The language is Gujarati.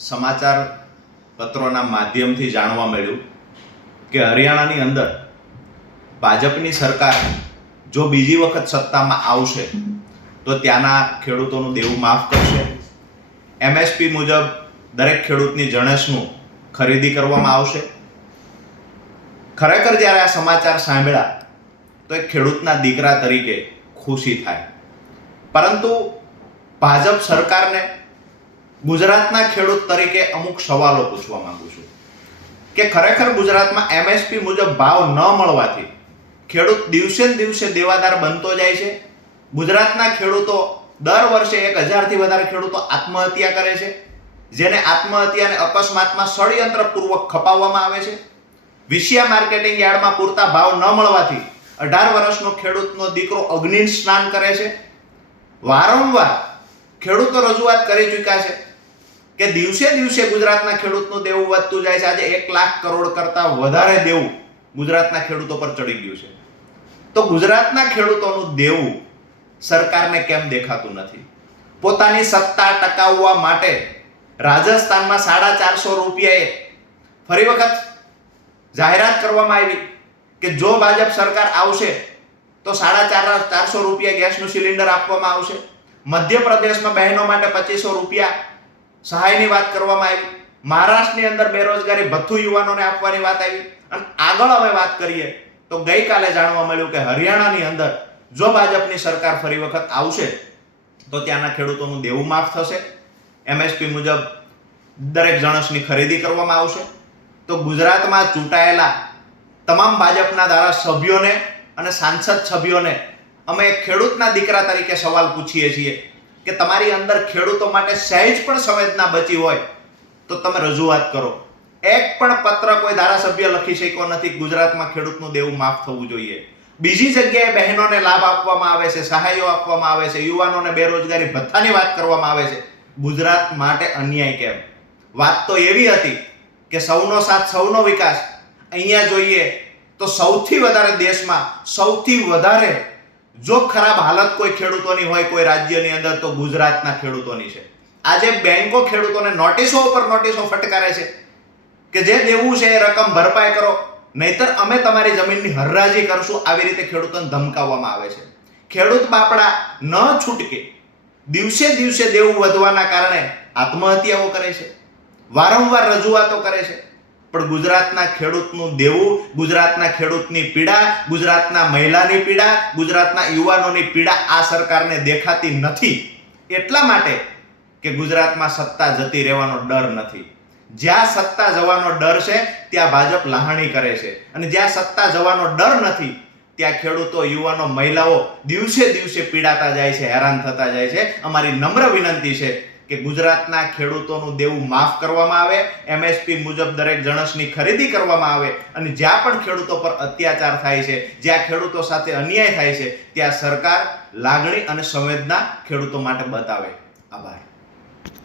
સમાચાર પત્રોના માધ્યમથી જાણવા મળ્યું કે હરિયાણાની અંદર ભાજપની સરકાર જો બીજી વખત સત્તામાં આવશે તો ત્યાંના ખેડૂતોનું દેવું માફ કરશે. એમએસપી મુજબ દરેક ખેડૂતની જણસનું ખરીદી કરવામાં આવશે. ખરેખર જ્યારે આ સમાચાર સાંભળ્યા તો એક ખેડૂતના દીકરા તરીકે ખુશી થાય. પરંતુ ભાજપ સરકારને ગુજરાતના ખેડૂત તરીકે અમુક સવાલો પૂછવા માંગુ છું કે ખરેખર ગુજરાતમાં એમએસપી મુજબ ભાવ ન મળવાથી ખેડૂત દિવસે ને દિવસે દેવાદાર બનતો જાય છે. ગુજરાતના ખેડૂતો દર વર્ષે 1000થી વધારે ખેડૂતો આત્મહત્યા કરે છે, જેને આત્મહત્યાને અકસ્માતમાં ષડયંત્રપૂર્વક ખપાવવામાં આવે છે. વિશિયા માર્કેટિંગ યાર્ડમાં પૂરતા ભાવ ન મળવાથી 18 વર્ષનો ખેડૂતનો દીકરો અગ્નિ સ્નાન કરે છે. વારંવાર ખેડૂતો રજૂઆત કરી ચૂક્યા છે કે દિવસે દિવસે ગુજરાતના ખેડૂતનું દેવું વધતું જાય છે. આજે 1 લાખ કરોડ કરતા વધારે દેવું ગુજરાતના ખેડૂતો પર ચડી ગયું છે. તો ગુજરાતના ખેડૂતોનું દેવું સરકારને કેમ દેખાતું નથી? પોતાની સત્તા ટકાવવા માટે રાજસ્થાનમાં 450 રૂપિયાએ ફરી વખત જાહેરાત કરવામાં આવી કે જો ભાજપ સરકાર આવશે તો 450 રૂપિયા ગેસનું સિલિન્ડર આપવામાં આવશે. મધ્યપ્રદેશમાં બહેનો માટે 2500 રૂપિયા સહાયની વાત કરવામાં આવી. મહારાષ્ટ્રની અંદર બેરોજગારી ભથ્થું યુવાનોને આપવાની વાત આવી. અને આગળ અમે વાત કરીએ તો ગઈકાલે જાણવા મળ્યું કે હરિયાણાની અંદર જો ભાજપની સરકાર ફરી વખત આવશે તો ત્યાંના ખેડૂતોનું દેવું માફ થશે. એમએસપી મુજબ દરેક જણસની ખરીદી કરવામાં આવશે. તો ગુજરાતમાં ચૂંટાયેલા તમામ ભાજપના ધારાસભ્યોને અને સાંસદ સભ્યોને અમે ખેડૂતના દીકરા તરીકે સવાલ પૂછીએ છીએ કે તમારી અંદર ખેડૂતો માટે સહેજ પણ સંવેદના બચી હોય તો તમે રજૂઆત કરો. એક પણ પત્ર કોઈ ધારાસભ્ય લખી શક્યો નથી ગુજરાતમાં ખેડૂતનું દેવું માફ થવું જોઈએ. બીજી જગ્યાએ બહેનોને લાભ આપવામાં આવે છે, સહાયો આપવામાં આવે છે, યુવાનોને બેરોજગારી ભથ્થાની વાત કરવામાં આવે છે. ગુજરાત માટે અન્યાય કેમ? વાત તો એવી હતી કે સૌનો સાથ સૌનો વિકાસ. અહીંયા જોઈએ તો સૌથી વધારે દેશમાં સૌથી વધારે જો ખરાબ હાલત કોઈ ખેડૂતોની હોય કોઈ રાજ્યની અંદર તો ગુજરાતના ખેડૂતોની છે. આજે બેંકો ખેડૂતોને નોટિસો ઉપર નોટિસો ફટકારે છે કે જે દેવું છે એ રકમ ભરપાઈ કરો, નહીતર અમે તમારી જમીનની હરરાજી કરશું. આવી રીતે ખેડૂતોને ધમકાવવામાં આવે છે. ખેડૂત બાપડા ન છૂટકે દિવસે દિવસે દેવું વધવાના કારણે આત્મહત્યાઓ કરે છે, વારંવાર રજૂઆતો કરે છે. પણ ગુજરાતના ખેડૂતનું દેવું, ગુજરાતના ખેડૂતની પીડા, ગુજરાતના મહિલાની પીડા, ગુજરાતના યુવાનોની પીડા આ સરકારને દેખાતી નથી. એટલા માટે કે ગુજરાતમાં સત્તા જતી રહેવાનો ડર નથી. જ્યાં સત્તા જવાનો ડર છે ત્યાં ભાજપ લહાણી કરે છે, અને જ્યાં સત્તા જવાનો ડર નથી ત્યાં ખેડૂતો, યુવાનો, મહિલાઓ દિવસે દિવસે પીડાતા જાય છે, હેરાન થતા જાય છે. અમારી નમ્ર વિનંતી છે કે ગુજરાતના ખેડૂતોનું દેવું માફ કરવામાં આવે, એમએસપી મુજબ દરેક જણસની ખરીદી કરવામાં આવે, અને જ્યાં પણ ખેડૂતો પર અત્યાચાર થાય છે, જ્યાં ખેડૂતો સાથે અન્યાય થાય છે ત્યાં સરકાર લાગણી અને સંવેદના ખેડૂતો માટે બતાવે. આભાર.